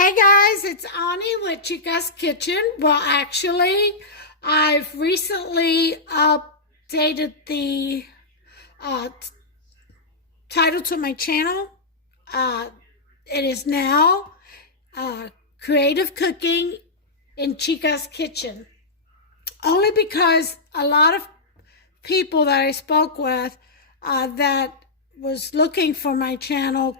Hey guys, it's Ani with Chica's Kitchen. Well, actually, I've recently updated the t- title to my channel. Uh, it is now Creative Cooking in Chica's Kitchen. Only because a lot of people that I spoke with that was looking for my channel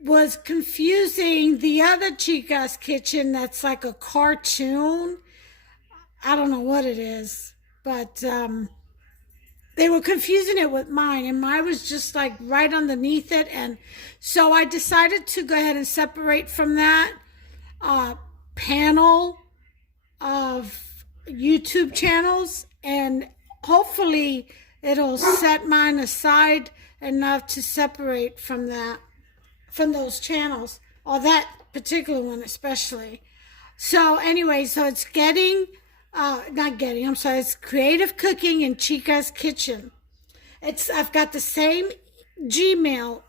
was confusing the other Chica's Kitchen that's like a cartoon. I don't know what it is, but they were confusing it with mine, and mine was just like right underneath it. And so I decided to go ahead and separate from that panel of YouTube channels, and hopefully it'll set mine aside enough to separate from those channels, or that particular one especially. So anyway, so it's it's Creative Cooking in Chica's Kitchen. I've got the same Gmail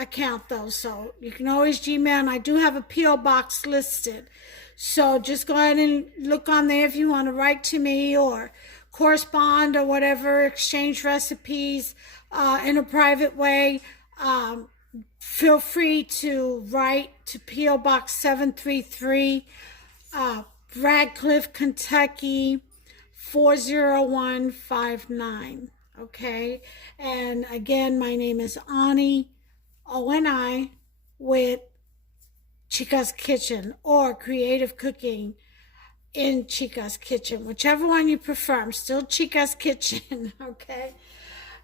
account though, so you can always Gmail, and I do have a P.O. box listed. So just go ahead and look on there if you want to write to me or correspond or whatever, exchange recipes in a private way. Feel free to write to P.O. Box 733, Radcliffe, Kentucky 40159. Okay, and again, my name is Ani, O-N-I, with Chica's Kitchen or Creative Cooking in Chica's Kitchen, whichever one you prefer. I'm still Chica's Kitchen. Okay,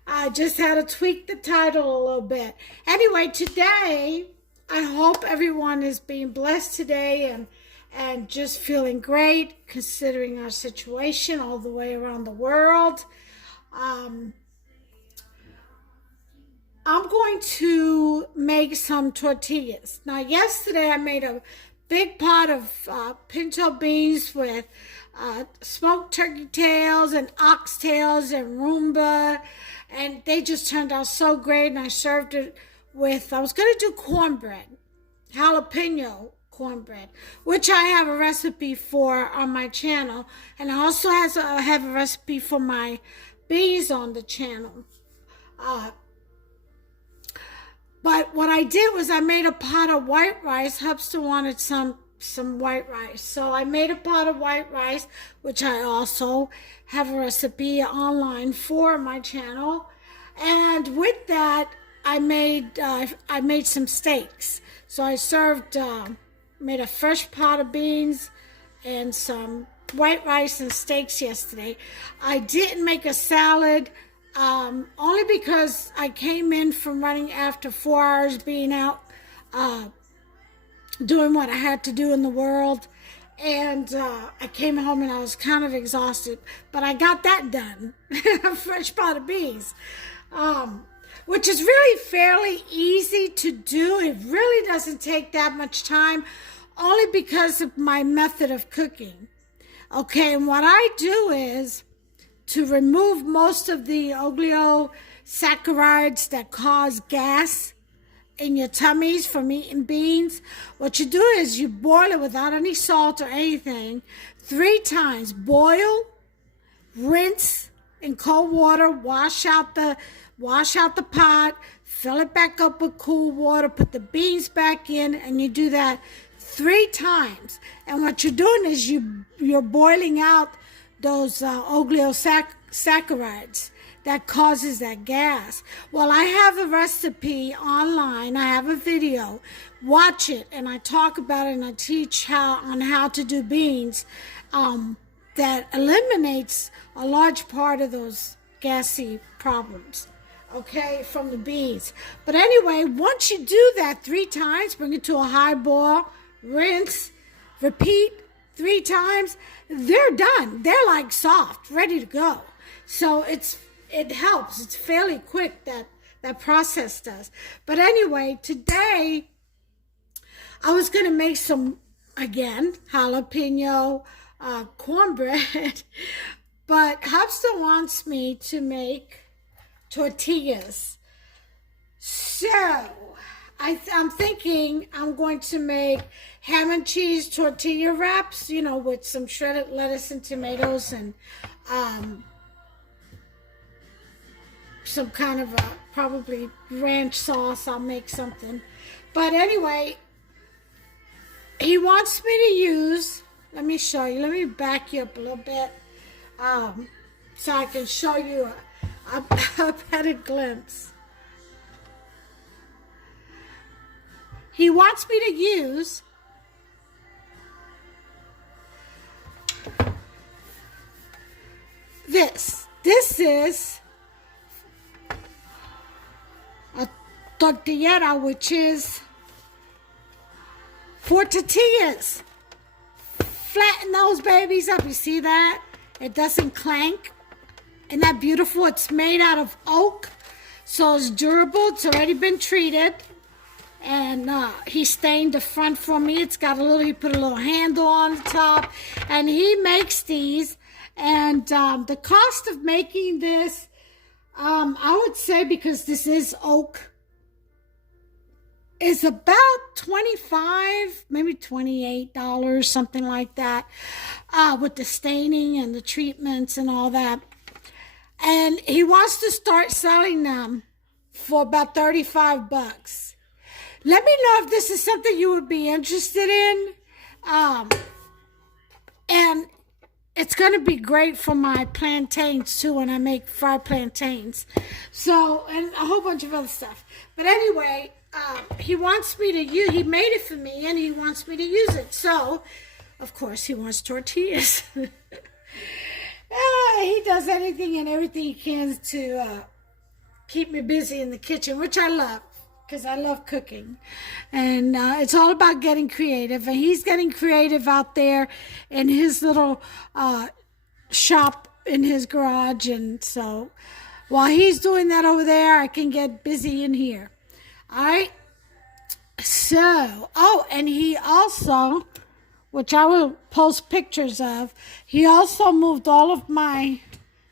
I just had to tweak the title a little bit. Anyway, today, I hope everyone is being blessed today and just feeling great considering our situation all the way around the world. I'm going to make some tortillas. Now, yesterday I made a big pot of pinto beans with smoked turkey tails and oxtails and rumba, and they just turned out so great. And I served it with, I was going to do cornbread, jalapeno cornbread, which I have a recipe for on my channel, and I also have a recipe for my beans on the channel. But what I did was I made a pot of white rice. Hubster wanted some white rice, so I made a pot of white rice, which I also have a recipe online for my channel. And with that, I made some steaks. So I made a fresh pot of beans and some white rice and steaks yesterday. I didn't make a salad. Only because I came in from running after 4 hours being out doing what I had to do in the world, and I came home and I was kind of exhausted, but I got that done. A fresh pot of beans, which is really fairly easy to do. It really doesn't take that much time, only because of my method of cooking. Okay, and what I do is, to remove most of the oligosaccharides that cause gas in your tummies from eating beans, what you do is you boil it without any salt or anything 3 times. Boil, rinse in cold water, wash out the pot, fill it back up with cool water, put the beans back in, and you do that 3 times. And what you're doing is you're boiling out those oligosaccharides that causes that gas. Well, I have a recipe online. I have a video. Watch it, and I talk about it, and I teach on how to do beans that eliminates a large part of those gassy problems, okay, from the beans. But anyway, once you do that 3 times, bring it to a high boil, rinse, repeat 3 times, they're done. They're like soft, ready to go. So it helps. It's fairly quick, that process does. But anyway, today I was going to make some, again, jalapeno cornbread, but Hubster wants me to make tortillas. So I'm thinking I'm going to make ham and cheese tortilla wraps, you know, with some shredded lettuce and tomatoes and some kind of a probably ranch sauce. I'll make something. But anyway, he wants me to use, let me show you, let me back you up a little bit so I can show you a better glimpse. He wants me to use this. This is a tortilla, which is for tortillas. Flatten those babies up. You see that? It doesn't clank. Isn't that beautiful? It's made out of oak, so it's durable. It's already been treated. And he stained the front for me. It's got he put a little handle on the top. And he makes these. And the cost of making this, I would say, because this is oak, is about $25, maybe $28, something like that, with the staining and the treatments and all that. And he wants to start selling them for about $35. Let me know if this is something you would be interested in. And it's going to be great for my plantains, too, when I make fried plantains. So, and a whole bunch of other stuff. But anyway, he wants me to use, he made it for me, and he wants me to use it. So, of course, he wants tortillas. He does anything and everything he can to keep me busy in the kitchen, which I love. Because I love cooking. And it's all about getting creative. And he's getting creative out there in his little shop in his garage. And so while he's doing that over there, I can get busy in here. All right. So, and he also, which I will post pictures of, he also moved all of my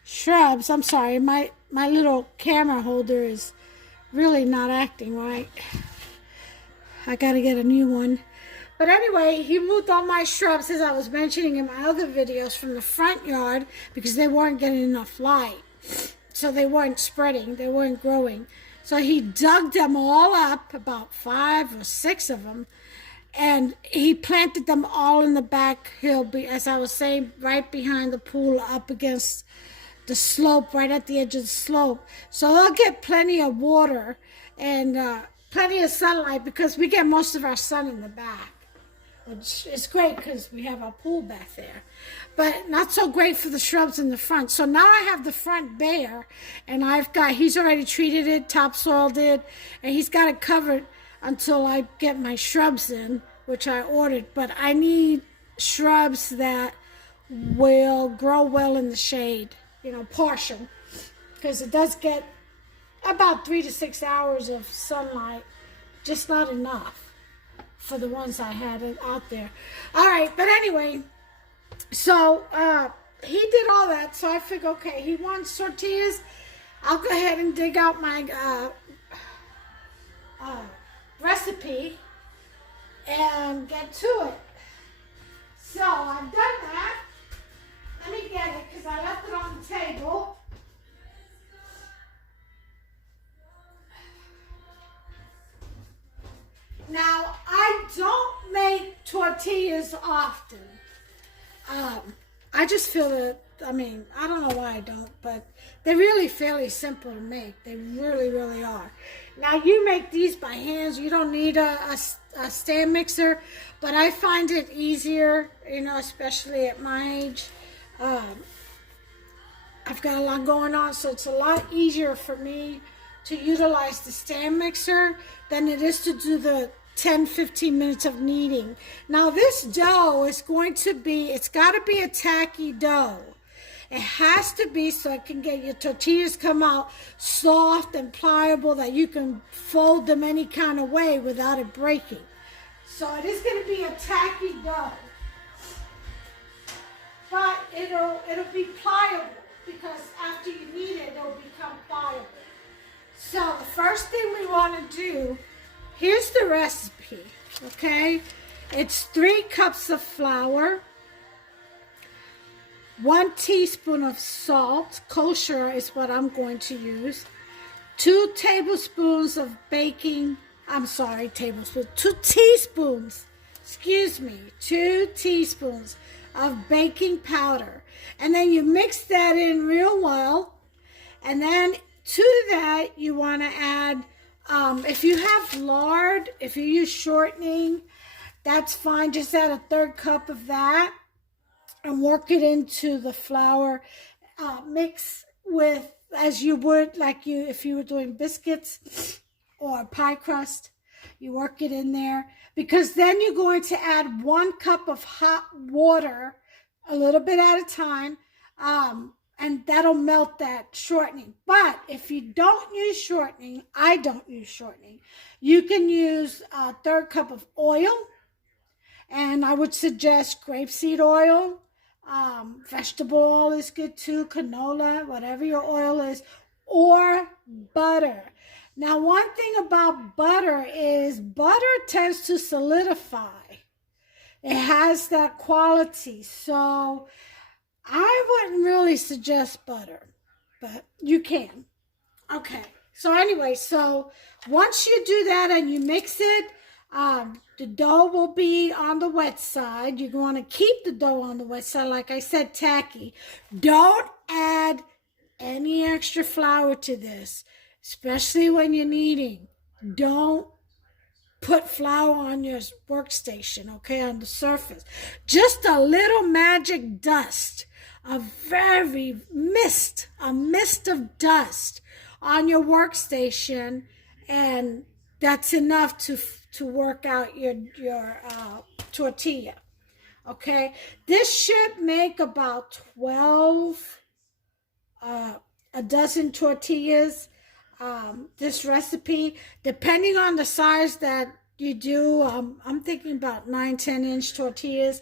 shrubs. I'm sorry, my little camera holder is really not acting right. I gotta get a new one. But anyway, he moved all my shrubs, as I was mentioning in my other videos, from the front yard because they weren't getting enough light. So they weren't spreading, they weren't growing. So he dug them all up, about 5 or 6 of them, and he planted them all in the back hill, as I was saying, right behind the pool, up against the slope, right at the edge of the slope. So they'll get plenty of water and plenty of sunlight, because we get most of our sun in the back, which is great because we have our pool back there. But not so great for the shrubs in the front. So now I have the front bare, and he's already treated it, topsoiled it, and he's got it covered until I get my shrubs in, which I ordered. But I need shrubs that will grow well in the shade. You know, partial, because it does get about 3 to 6 hours of sunlight, just not enough for the ones I had out there. All right, but anyway, so he did all that, so I figured, okay, he wants tortillas. I'll go ahead and dig out my recipe and get to it. So I've done that. Let me get it, because I left it on the table. Now, I don't make tortillas often. I just feel that, I don't know why I don't, but they're really fairly simple to make. They really, really are. Now, you make these by hands. You don't need a stand mixer, but I find it easier, especially at my age. I've got a lot going on, so it's a lot easier for me to utilize the stand mixer than it is to do the 10-15 minutes of kneading. Now this dough is it's got to be a tacky dough. It has to be, so it can get your tortillas come out soft and pliable, that you can fold them any kind of way without it breaking. So it is going to be a tacky dough. But it'll be pliable, because after you knead it, it'll become pliable. So the first thing we want to do, here's the recipe, okay? It's 3 cups of flour, 1 teaspoon of salt, kosher is what I'm going to use, 2 tablespoons of baking, 2 teaspoons, excuse me, 2 teaspoons of baking powder. And then you mix that in real well. And then to that, you want to add, if you have lard, if you use shortening, that's fine. Just add a 1/3 cup of that and work it into the flour. Mix with, as you would, if you were doing biscuits or pie crust, you work it in there, because then you're going to add 1 cup of hot water, a little bit at a time, and that'll melt that shortening. But if you don't use shortening, I don't use shortening, you can use a 1/3 cup of oil, and I would suggest grapeseed oil. Vegetable oil is good too, canola, whatever your oil is, or butter. Now, one thing about butter is butter tends to solidify. It has that quality, so I wouldn't really suggest butter, but you can. Okay, so anyway, so once you do that and you mix it, the dough will be on the wet side. You're going to keep the dough on the wet side, like I said, tacky. Don't add any extra flour to this, especially when you're kneading. Don't put flour on your workstation, okay, on the surface. Just a little magic dust, a mist of dust on your workstation, and that's enough to work out your tortilla. Okay, this should make about 12 a dozen tortillas. This recipe, depending on the size that you do, I'm thinking about 9-10 inch tortillas.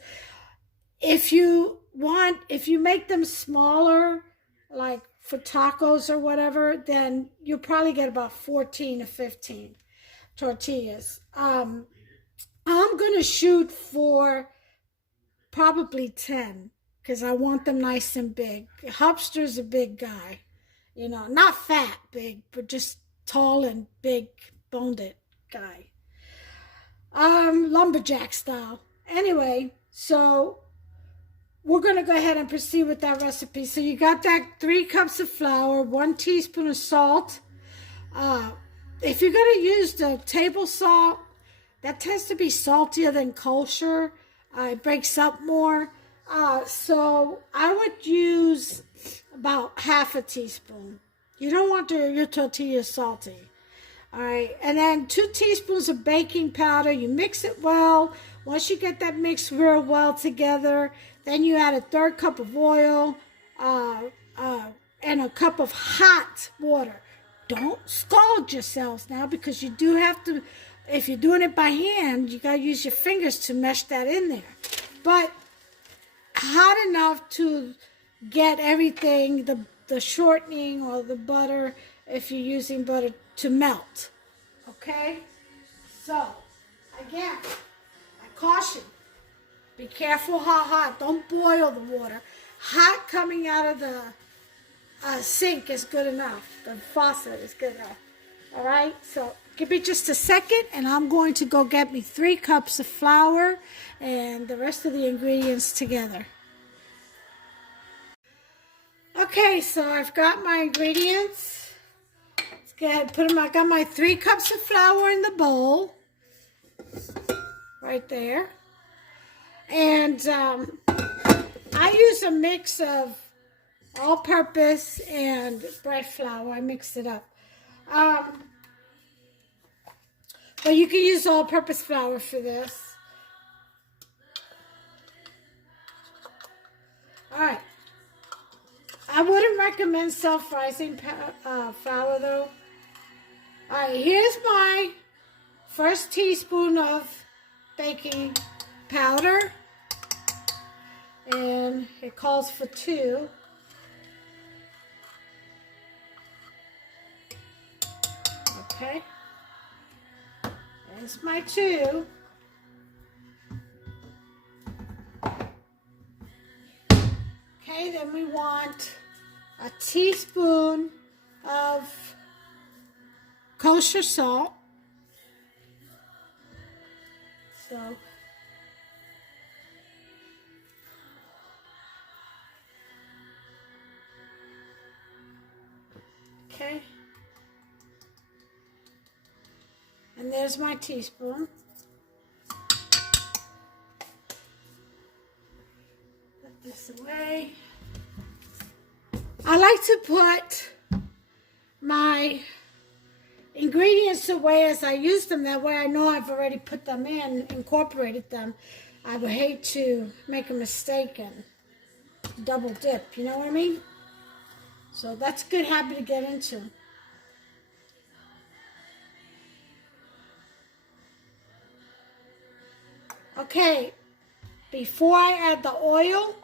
If you make them smaller, like for tacos or whatever, then you'll probably get about 14 or 15 tortillas. I'm gonna shoot for probably 10, because I want them nice and big. Hubster's a big guy, not fat big, but just tall and big boned guy. Lumberjack style. Anyway, so we're going to go ahead and proceed with that recipe. So you got that 3 cups of flour, 1 teaspoon of salt. If you're going to use the table salt, that tends to be saltier than kosher. It breaks up more. So I would use about 1/2 teaspoon. You don't want your tortilla salty. All right, and then 2 teaspoons of baking powder. You mix it well. Once you get that mixed real well together, then you add a 1/3 cup of oil and a cup of hot water. Don't scald yourselves now, because you do have to, if you're doing it by hand, you got to use your fingers to mesh that in there. But hot enough to get everything, the shortening or the butter, if you're using butter, to melt. Okay? So, again, I caution, be careful how hot. Don't boil the water. Hot coming out of the sink is good enough. The faucet is good enough. All right? So, give me just a second, and I'm going to go get me 3 cups of flour and the rest of the ingredients together. Okay, so I've got my ingredients. Let's go ahead and put them. I got my 3 cups of flour in the bowl, right there. And I use a mix of all-purpose and bread flour. I mix it up. But you can use all-purpose flour for this. All right. I wouldn't recommend self-rising flour, though. All right, here's my 1st teaspoon of baking powder. And it calls for 2. Okay. There's my 2. then we want a teaspoon of kosher salt. So okay. And there's my teaspoon. Put this away. I like to put my ingredients away as I use them. That way I know I've already put them in, incorporated them. I would hate to make a mistake and double dip, you know what I mean? So that's a good habit to get into. Okay, before I add the oil,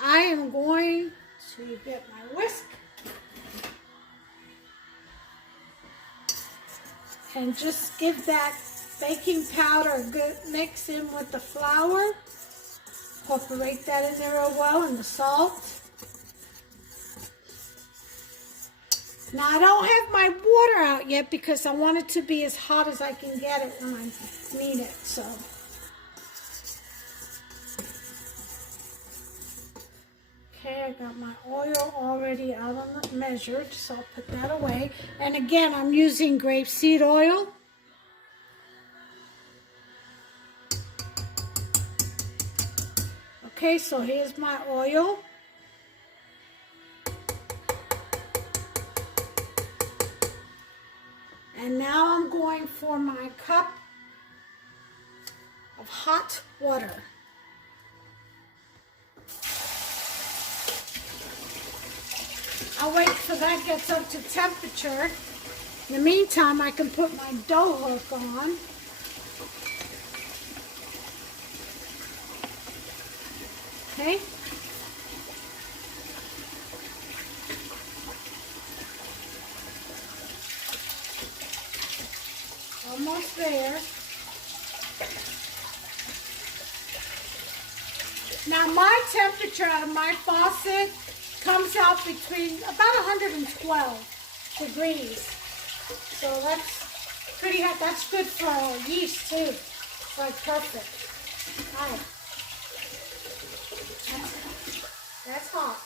I am going to get my whisk and just give that baking powder a good mix in with the flour. Incorporate that in there real well, and the salt. Now I don't have my water out yet because I want it to be as hot as I can get it when I need it, so. Okay, I got my oil already out on the measured, so I'll put that away. And again, I'm using grapeseed oil. Okay, so here's my oil. And now I'm going for my cup of hot water. I'll wait till that gets up to temperature. In the meantime, I can put my dough hook on. Okay. Almost there. Now my temperature out of my faucet comes out between about 112 degrees. So that's pretty hot. That's good for yeast too. It's like perfect. All right. That's hot.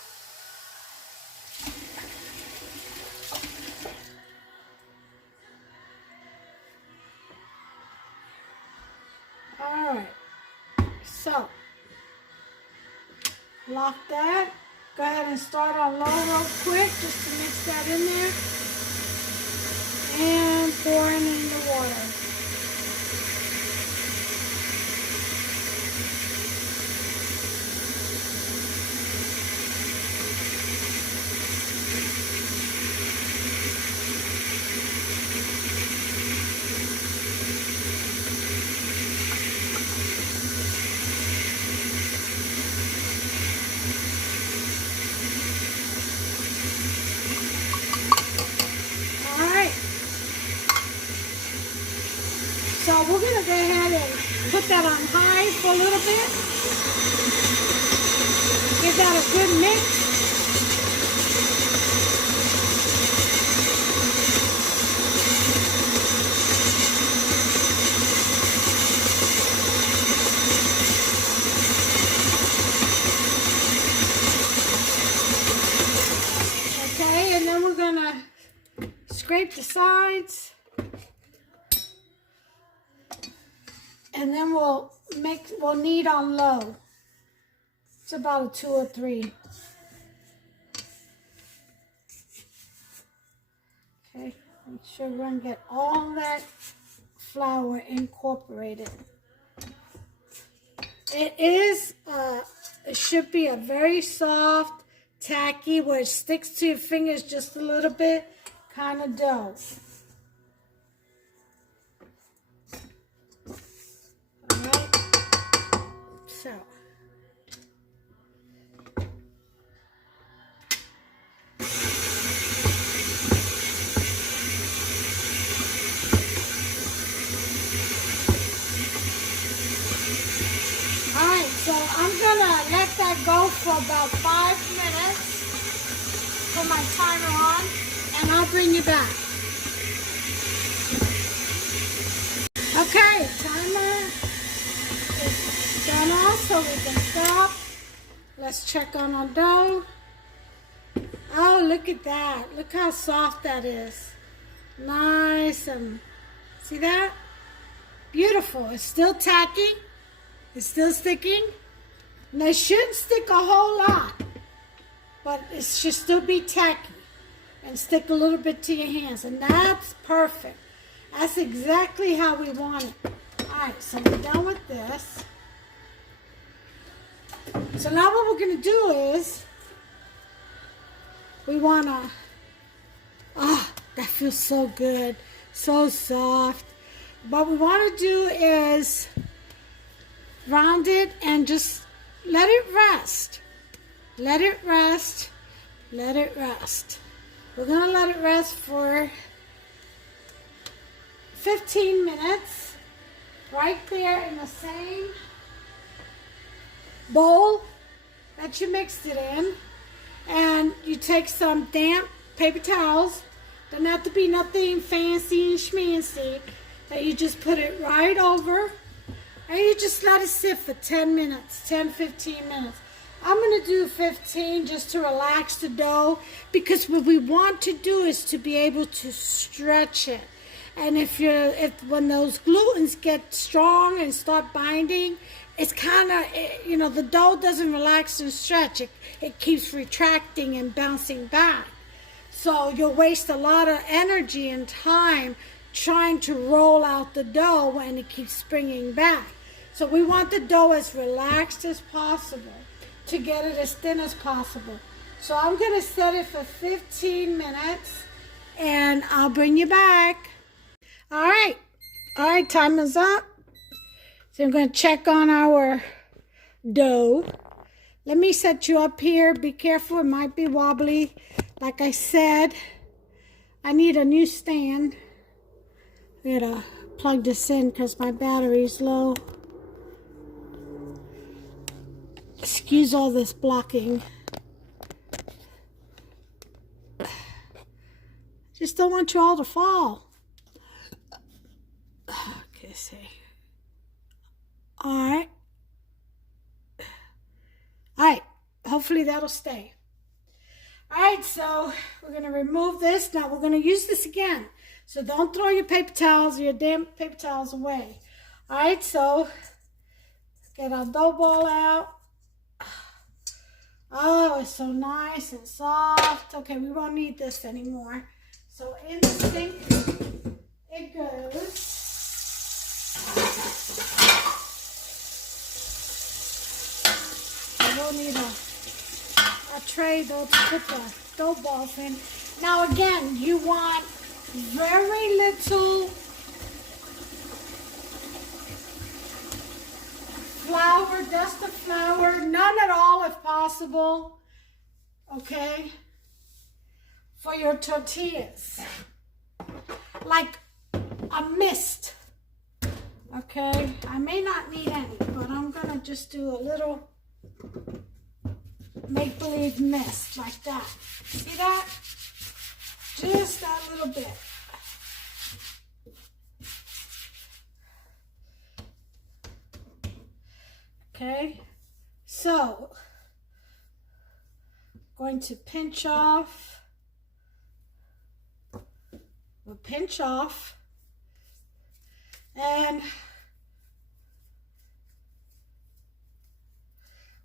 All right. So lock that. Go ahead and start on low real quick just to mix that in there. And pouring in the water. So we're going to go ahead and put that on high for a little bit. Give that a good mix. Okay, and then we're going to scrape the sides. And then we'll knead on low. It's about a 2 or 3. Okay, make sure we're gonna get all that flour incorporated. It should be a very soft, tacky, where it sticks to your fingers just a little bit kind of dough. So, alright, so I'm gonna let that go for about 5 minutes. Put my timer on, and I'll bring you back. Okay, timer is done off, so we can stop. Let's check on our dough. Oh, look at that. Look how soft that is. Nice and, see that? Beautiful. It's still tacky. It's still sticking. And it shouldn't stick a whole lot, but it should still be tacky and stick a little bit to your hands. And that's perfect. That's exactly how we want it. All right, so we're done with this. So now what we're going to do is, we want to, oh, that feels so good, so soft. What we want to do is round it and just let it rest. Let it rest. Let it rest. We're going to let it rest for 15 minutes right there in the same bowl that you mixed it in. And you take some damp paper towels. Doesn't have to be nothing fancy and schmancy. That you just put it right over. And you just let it sit for 10 minutes, 10, 15 minutes. I'm going to do 15 just to relax the dough, because what we want to do is to be able to stretch it. And if when those glutens get strong and start binding, it's kind of, you know, the dough doesn't relax and stretch. It keeps retracting and bouncing back. So you'll waste a lot of energy and time trying to roll out the dough when it keeps springing back. So we want the dough as relaxed as possible to get it as thin as possible. So I'm going to set it for 15 minutes and I'll bring you back. All right, time is up. So I'm going to check on our dough. Let me set you up here. Be careful, it might be wobbly. Like I said, I need a new stand. I gotta plug this in because my battery's low. Excuse all this blocking. Just don't want you all to fall. Okay, see. All right, hopefully that'll stay. All right, so we're gonna remove this. Now we're gonna use this again. So don't throw your paper towels or your damn paper towels away. All right, so get our dough ball out. Oh, it's so nice and soft. Okay, we won't need this anymore. So in the sink it goes. We'll need a tray though to put the dough balls in. Now again, you want very little flour, dust of flour, none at all if possible, okay, for your tortillas. Like a mist, okay? I may not need any, but I'm gonna just do a little make-believe mist like that. See that? Just that little bit. Okay, so going to pinch off. We'll pinch off, and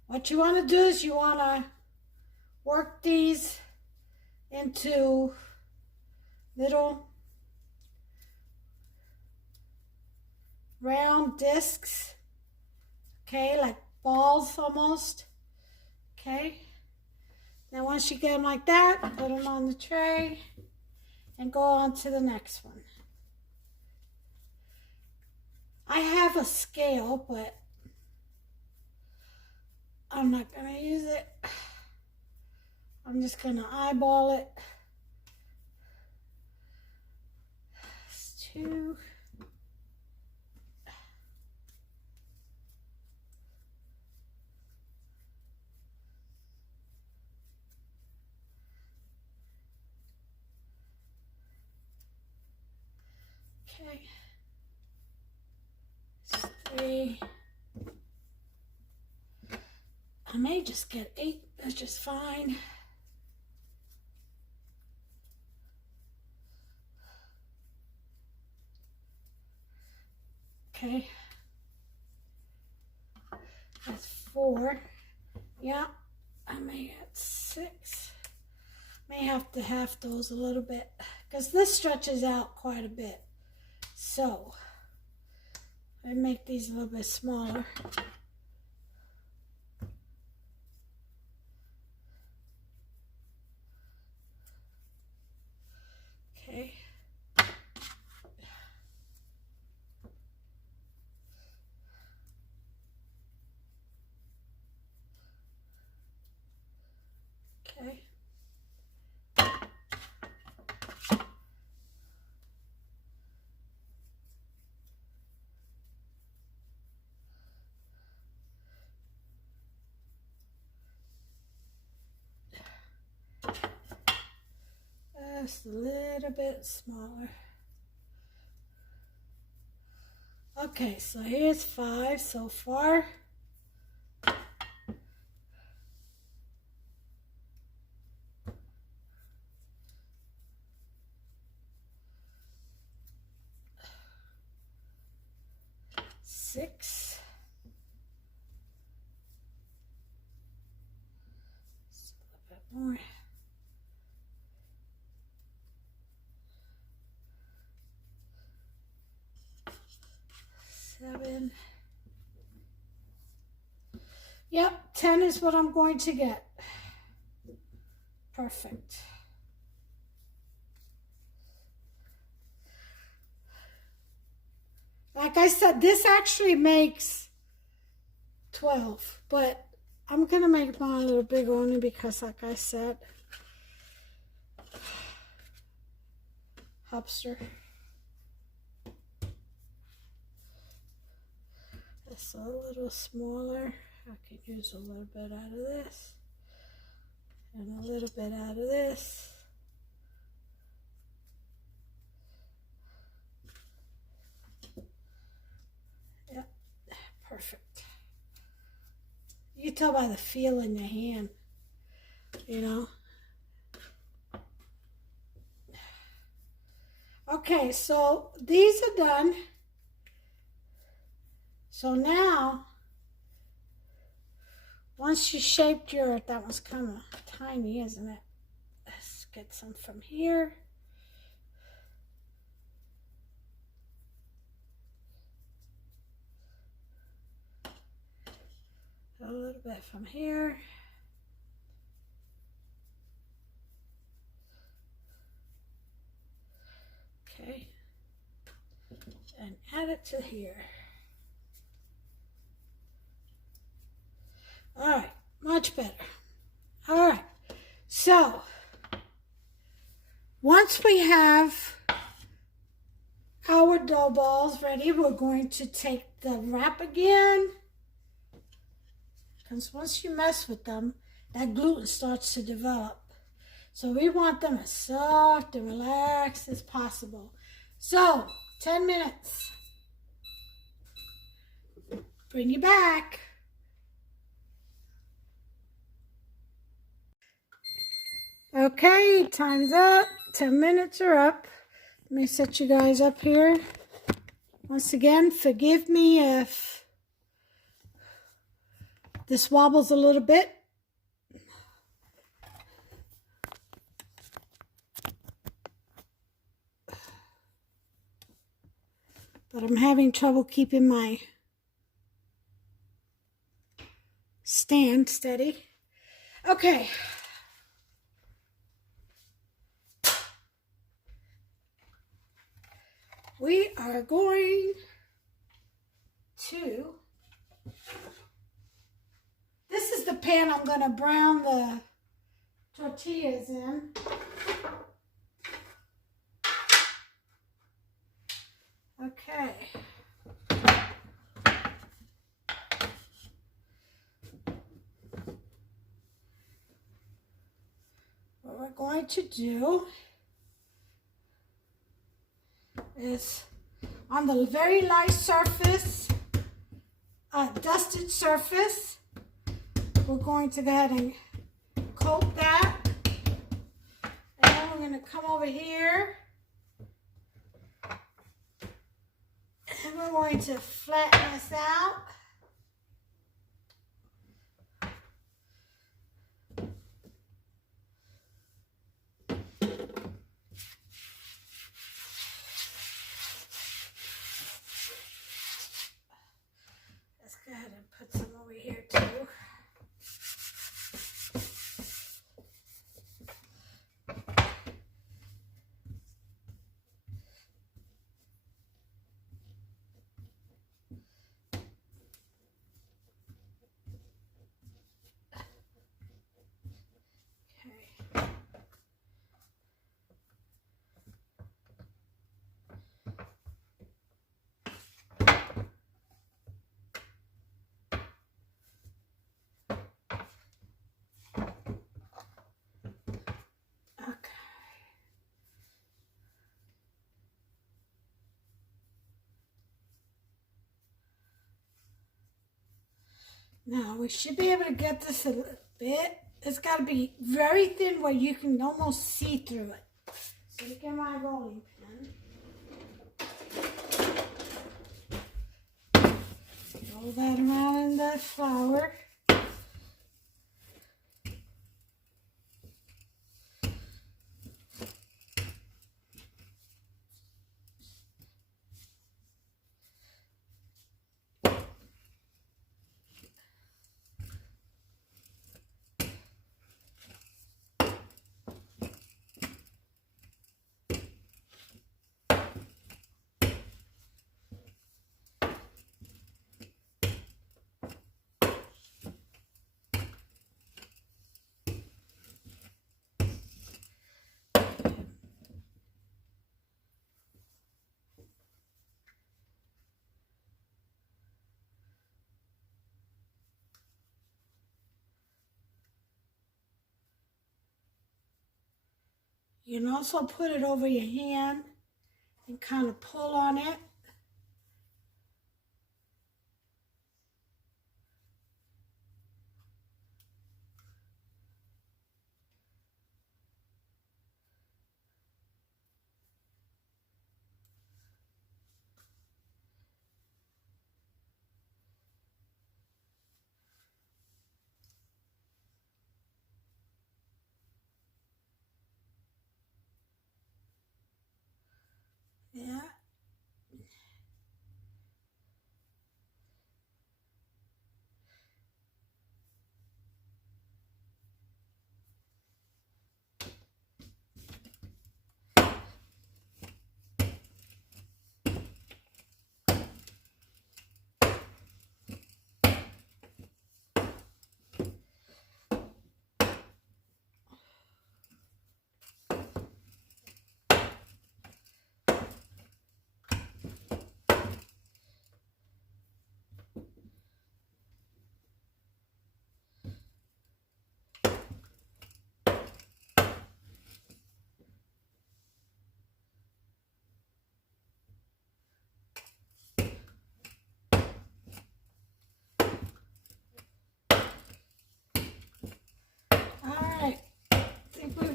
what you want to do is you want to work these into little round discs, okay, like balls almost, okay. Now once you get them like that, put them on the tray and go on to the next one. I have a scale, but I'm not going to use it. I'm just going to eyeball it. It's 2. Okay. 3. I may just get 8. That's just fine. Okay. That's 4. Yeah. I may get 6. May have to half those a little bit because this stretches out quite a bit. So I make these a little bit smaller. Okay. Okay. Just a little bit smaller. Okay, so here's 5 so far. Six. Just a little bit more. 7. Yep, 10 is what I'm going to get. Perfect. Like I said, this actually makes 12, but I'm gonna make mine a little bigger only because, like I said, hopster. It's a little smaller. I could use a little bit out of this and a little bit out of this. Yep, perfect. You can tell by the feel in your hand, you know. Okay, so these are done. So now, once you shaped your, that was kind of tiny, isn't it? Let's get some from here. A little bit from here. Okay. And add it to here. All right, much better. All right, so once we have our dough balls ready, we're going to take the wrap again, because once you mess with them, that gluten starts to develop. So we want them as soft and relaxed as possible. So 10 minutes. Bring you back. Okay, time's up. 10 minutes are up. Let me set you guys up here. Once again, forgive me if this wobbles a little bit. But I'm having trouble keeping my stand steady. Okay. We are going to, this is the pan I'm going to brown the tortillas in. Okay. What we're going to do is on the very light surface, dusted surface. We're going to go ahead and coat that. And then we're going to come over here. And we're going to flatten this out. Let's go ahead and put some over here too. Now we should be able to get this a little bit. It's got to be very thin where you can almost see through it. So look at my rolling pin. Roll that around in that flour. You can also put it over your hand and kind of pull on it. Yeah.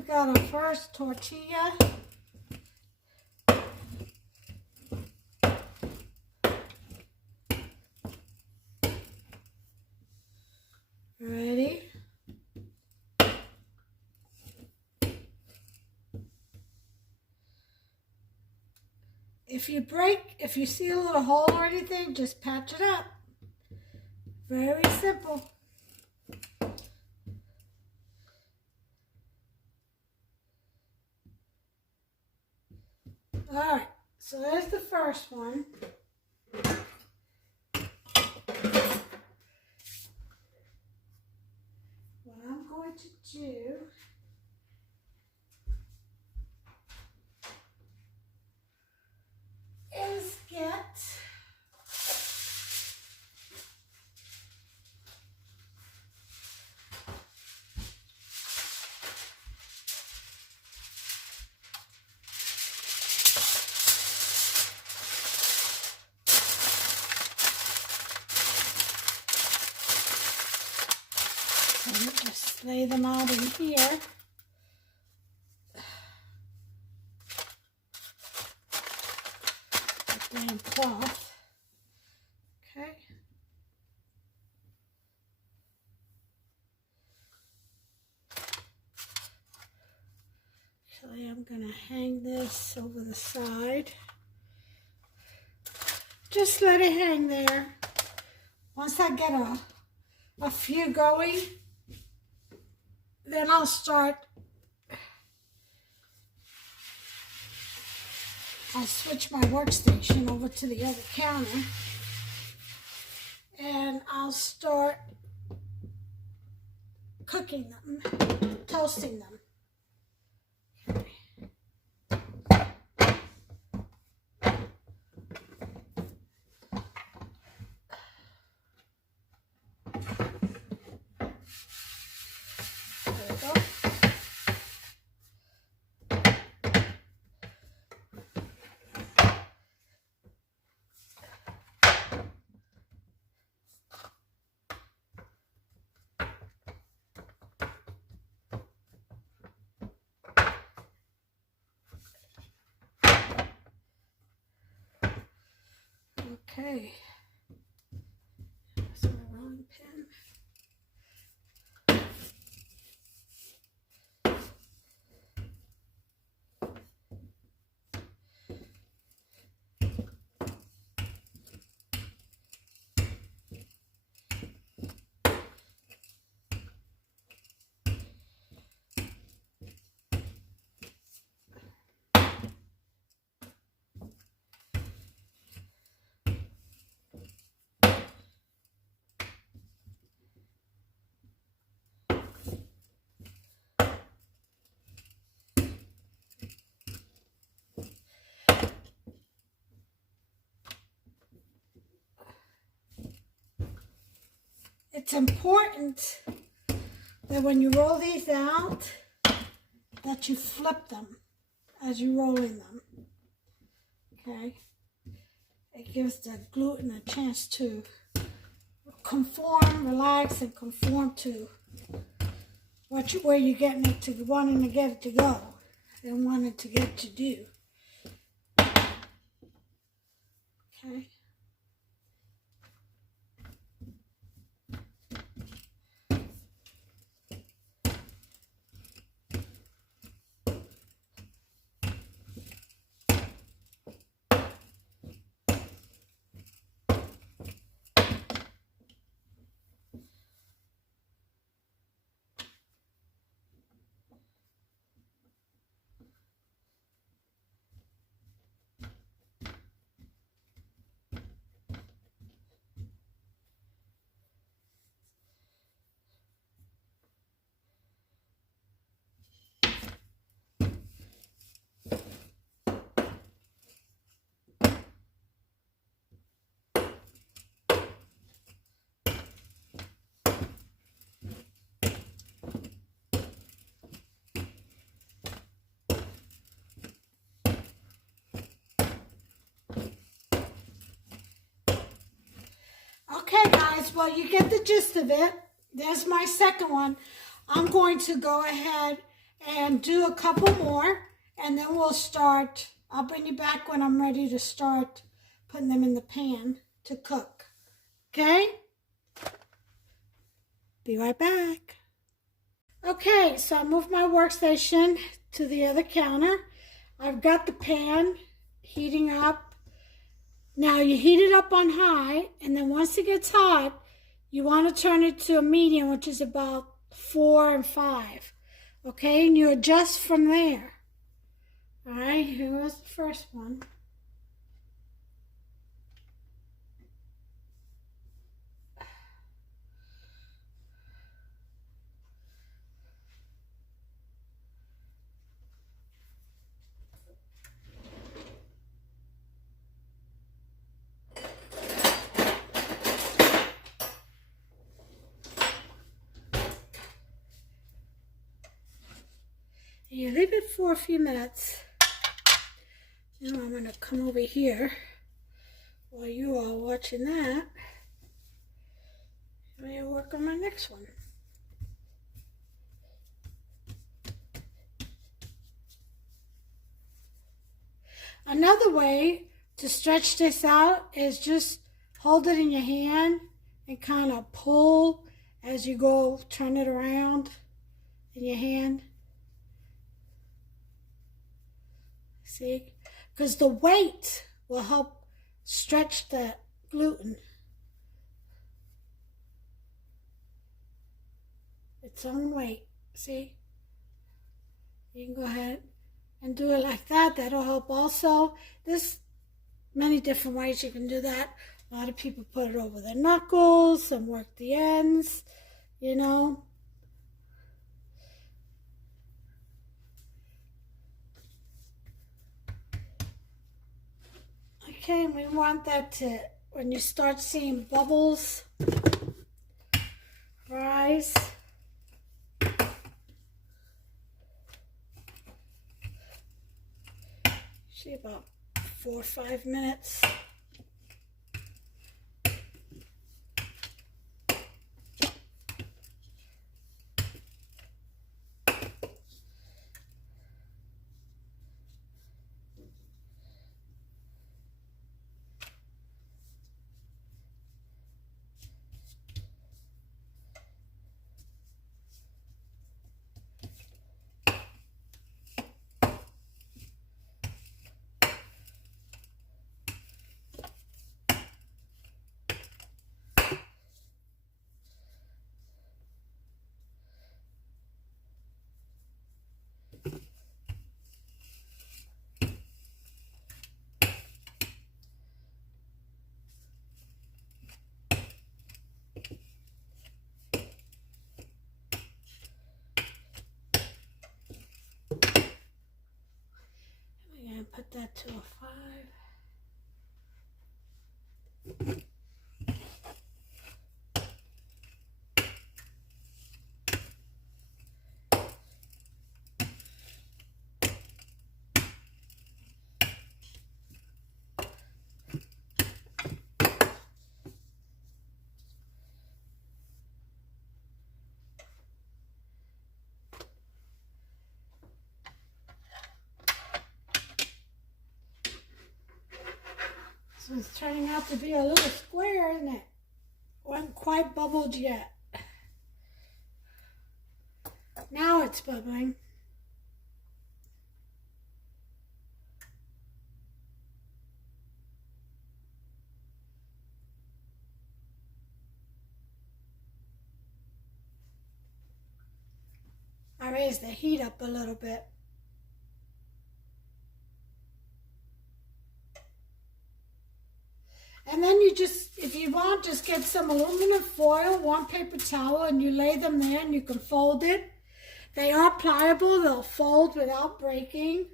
Got our first tortilla. Ready? If you see a little hole or anything, just patch it up. Very simple. All right, so there's the first one. What I'm going to do is get Just lay them out in here. The damn cloth. Okay. Actually, I'm going to hang this over the side. Just let it hang there. Once I get a few going, then I'll switch my workstation over to the other counter, and I'll start cooking them, toasting them. Okay, that's my rolling pin. It's important that when you roll these out, that you flip them as you're rolling them, okay? It gives the gluten a chance to conform, relax, and conform to where you're getting it to, wanting to get it to go and wanting to get to do, okay? Okay, guys, well, you get the gist of it. There's my second one. I'm going to go ahead and do a couple more, and then we'll start. I'll bring you back when I'm ready to start putting them in the pan to cook. Okay? Be right back. Okay, so I moved my workstation to the other counter. I've got the pan heating up. Now you heat it up on high, and then once it gets hot, you want to turn it to a medium, which is about 4 and 5. Okay, and you adjust from there. All right, here was the first one. You leave it for a few minutes. Now I'm going to come over here while you are watching that. I'm going to work on my next one. Another way to stretch this out is just hold it in your hand and kind of pull as you go, turn it around in your hand. See? Because the weight will help stretch the gluten. Its own weight. See? You can go ahead and do it like that. That'll help also. There's many different ways you can do that. A lot of people put it over their knuckles, some work the ends, you know. Okay, and we want that to, when you start seeing bubbles rise, see about 4 or 5 minutes. Put that to a 5. So it's turning out to be a little square, isn't it? Wasn't quite bubbled yet. Now it's bubbling. I raised the heat up a little bit. And then you just, if you want, just get some aluminum foil, 1 paper towel, and you lay them there and you can fold it. They are pliable, they'll fold without breaking.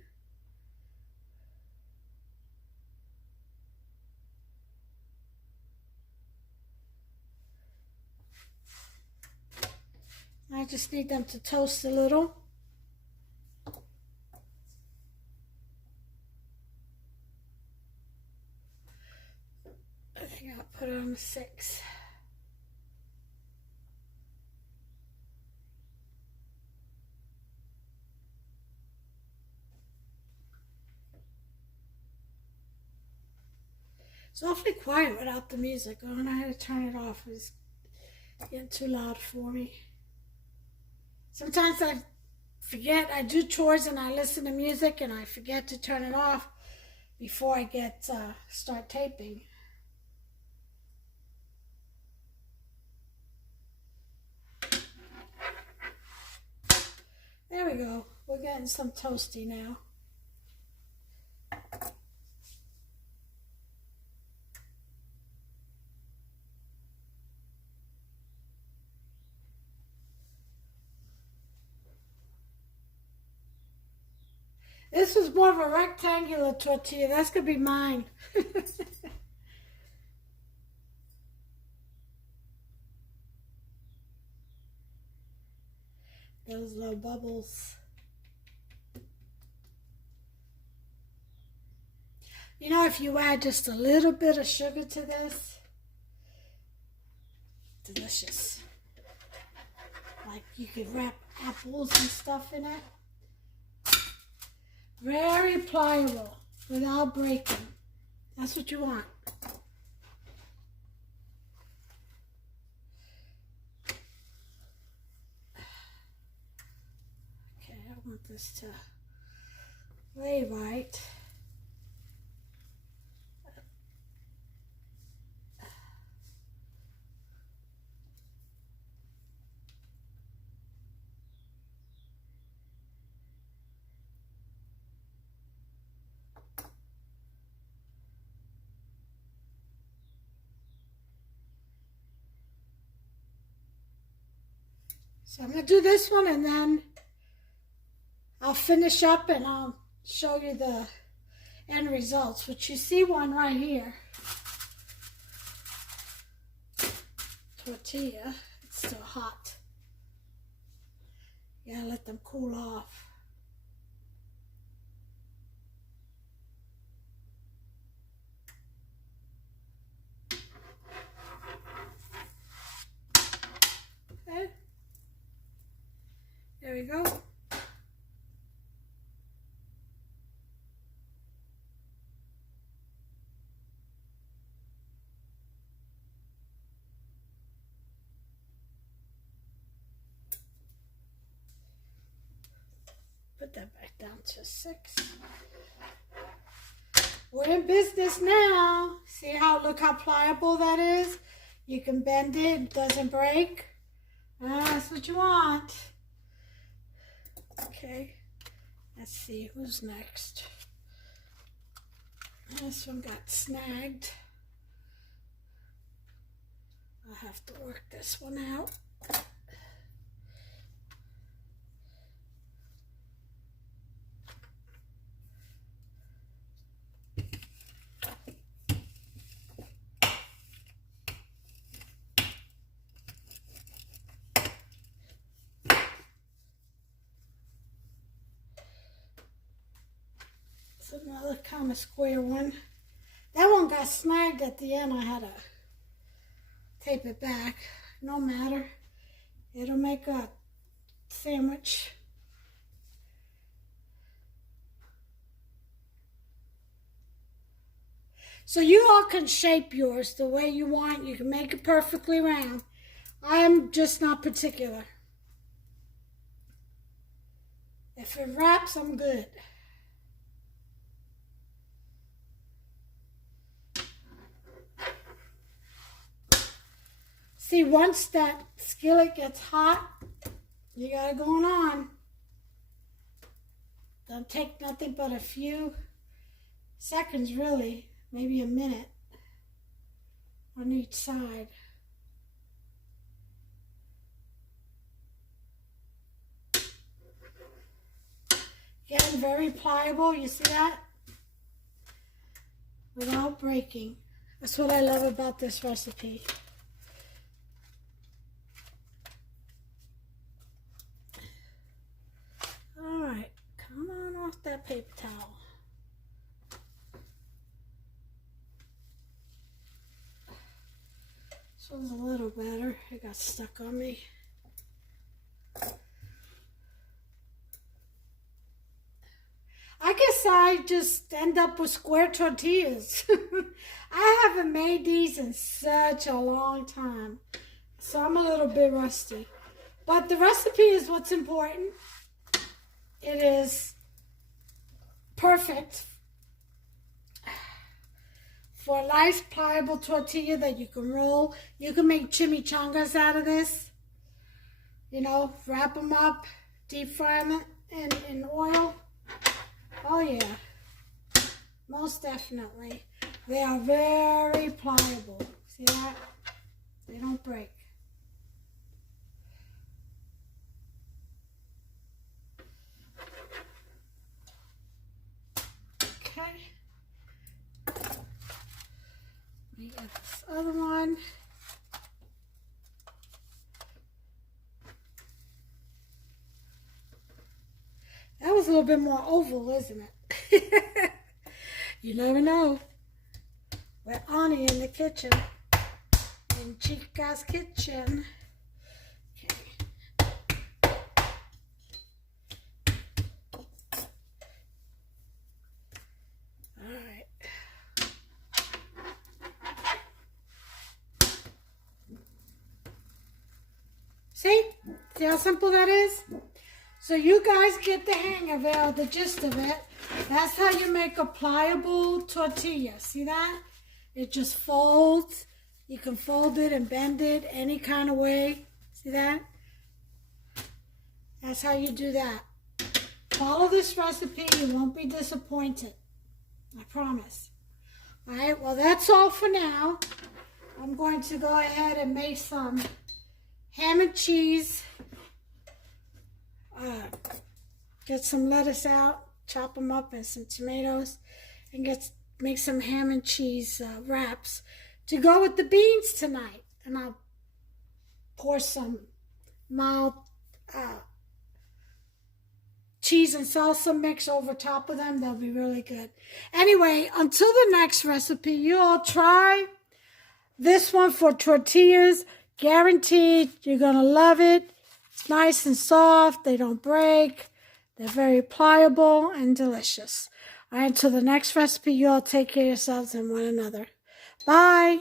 I just need them to toast a little. I think I'll put it on 6. It's awfully quiet without the music. I don't know how to turn it off. It's getting too loud for me. Sometimes I forget, I do chores and I listen to music and I forget to turn it off before I start taping. There we go. We're getting some toasty now. This is more of a rectangular tortilla. That's going to be mine. Those little bubbles. You know, if you add just a little bit of sugar to this, delicious. Like you could wrap apples and stuff in it. Very pliable. without breaking. That's what you want. Okay, I want this to lay right. So I'm going to do this one and then I'll finish up and I'll show you the end results, which you see one right here. Tortilla, it's still hot. You gotta let them cool off. Okay. There we go. Put that back down to 6. We're in business now. See look how pliable that is? You can bend it, it doesn't break. That's what you want. Okay, let's see who's next. This one got snagged. I'll have to work this one out. Another kind of square one. That one got snagged at the end. I had to tape it back. No matter. It'll make a sandwich. So you all can shape yours the way you want. You can make it perfectly round. I'm just not particular. If it wraps, I'm good. See, once that skillet gets hot, you got it going on. Don't take nothing but a few seconds, really, maybe a minute on each side. Getting very pliable, you see that? Without breaking. That's what I love about this recipe. That paper towel. This one's a little better. It got stuck on me. I guess I just end up with square tortillas. I haven't made these in such a long time, so I'm a little bit rusty. But the recipe is what's important. It is perfect for a nice pliable tortilla that you can roll. You can make chimichangas out of this. You know, wrap them up, deep fry them in oil. Oh yeah, most definitely. They are very pliable. See that? They don't break. Okay. Let me get this other one. That was a little bit more oval, isn't it? You never know. We're Ani in the kitchen. In Chica's kitchen. Okay. See how simple that is? So you guys get the hang of it, or the gist of it. That's how you make a pliable tortilla. See that? It just folds. You can fold it and bend it any kind of way. See that? That's how you do that. Follow this recipe. You won't be disappointed. I promise. All right, well, that's all for now. I'm going to go ahead and make some ham and cheese. Get some lettuce out, chop them up, and some tomatoes, and make some ham and cheese wraps to go with the beans tonight. And I'll pour some mild cheese and salsa mix over top of them. They'll be really good. Anyway, until the next recipe, you all try this one for tortillas. Guaranteed you're going to love it. It's nice and soft. They don't break. They're very pliable and delicious. All right, until the next recipe, you all take care of yourselves and one another. Bye.